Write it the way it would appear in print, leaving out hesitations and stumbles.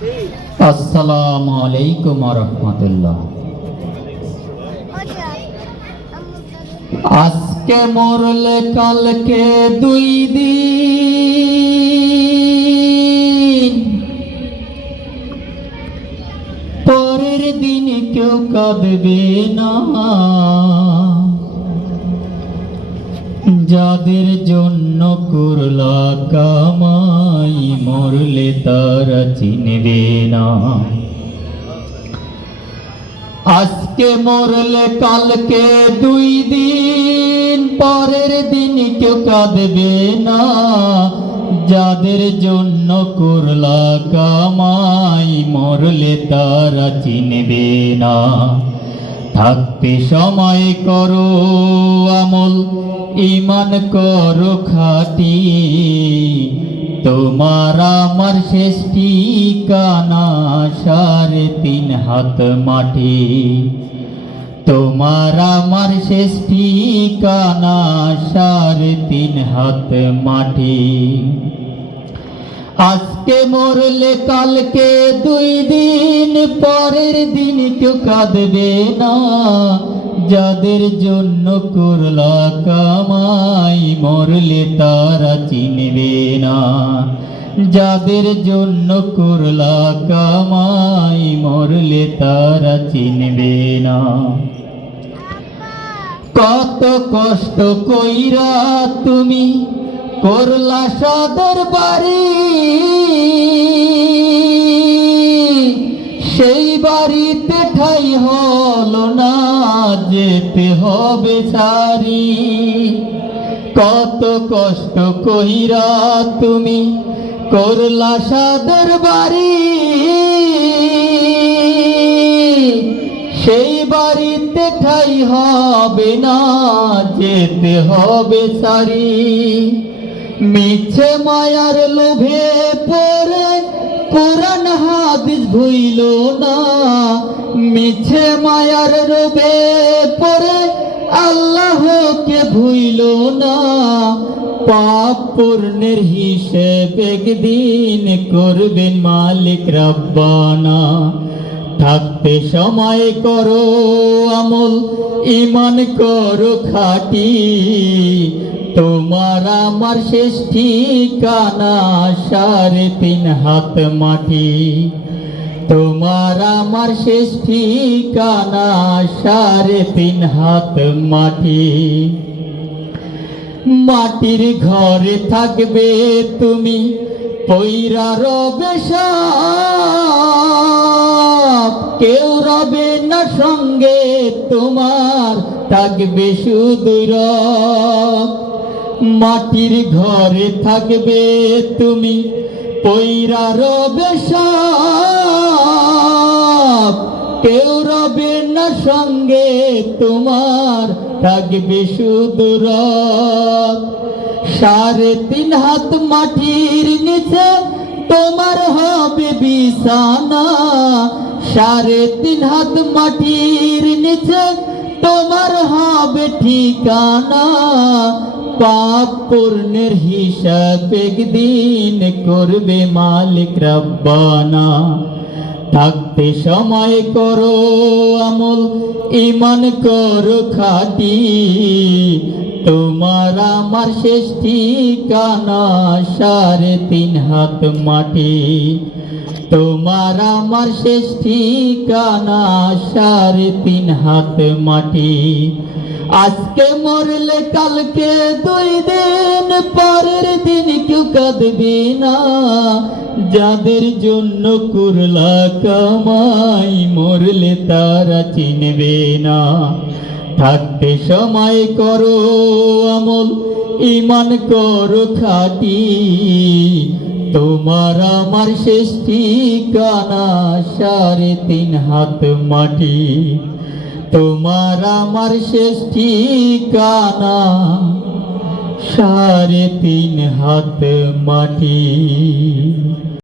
আসসালামু আলাইকুম ওয়া রাহমাতুল্লাহ। আজকে মরলে কালকে 2 দিন, পরের দিন কেউ কাঁদবে না। যাদের জন্য করলা কামাই, মরলে তারা চিনবে না। আজকে মরলে কালকে 2 দিন, পরের দিন কেউ কাঁদবে না। যাদের জন্য করলা কামাই, মরলে তারা চিনবে না। থাকতে সময় করো আমল, ঈমান করো খাঁটি। তোমার আমার শেষ ঠিকানা 3.5 হাত মাটি। তোমার আমার শেষ ঠিকানা 3.5 হাত মাটি। আজকে মরলে কালকে 2 দিন, পরের দিন কেউ কাঁদবে না। যাদের জন্য করলা কামাই, মরলে তারা চিনবে না। যাদের জন্য করলা কামাই, মরলে তারা চিনবে না। কত কষ্ট কইরা তুমি করলা সদর বাড়ি, সেই বাড়িতে ঠাই হলো না, যেতে হবে ছাড়ি। কত কষ্ট কইরা তুমি করলা সদর বাড়ি, সেই বাড়িতে ঠাই হবে না, যেতে হবে ছাড়ি। মিছে মায়ার লোভে পড়ে কোরআন হাদিস ভুইল না। মিছে মায়ার লোভে পড়ে আল্লাহকে ভুইল না। পাপ পুণ্যের হিসেব একদিন করবেন মালিক রব্বানা। থাকতে সময় করো আমল, ঈমান করো খাঁটি। তোমার আমার শেষ ঠিকানা 3.5 হাত মাটি। তোমার আমার শেষ ঠিকানা 3.5 হাত মাটি। মাটির ঘরে থাকবে তুমি, পইরা রবে সব। কেউ রবে না সঙ্গে তোমার, থাকবে শুধু রব। মাটির ঘরে থাকবে তুমি, পইরা রবে সব। কেউ রবে না সঙ্গে তোমার, থাকবে শুধু রব। 3.5 হাত মাটির নিচে তোমার হবে বিছানা। 3.5 হাত মাটির নিচে তোমার হবে ঠিকানা। পাপ পুণ্যের হিসাব একদিন করবে মালিক রব্বানা। থাকতে সময় করো আমল, ঈমান করো খাঁটি। তোমার আমার শেষ ঠিকানা 3.5 হাত মাটি। তোমার আমার শেষ ঠিকানা 3.5 হাত মাটি। আজকে মরলে কালকে 2 দিন, পরের দিন কেউ কাঁদবে না। যাদের জন্য করলা কামাই, মরলে তারা চিনবে না। থাকতে সময় করো আমল, ঈমান করো খাঁটি। তোমার আমার শেষ ঠিকানা 3.5 হাত মাটি। তোমার আমার শেষ ঠিকানা 3.5 হাত মাটি।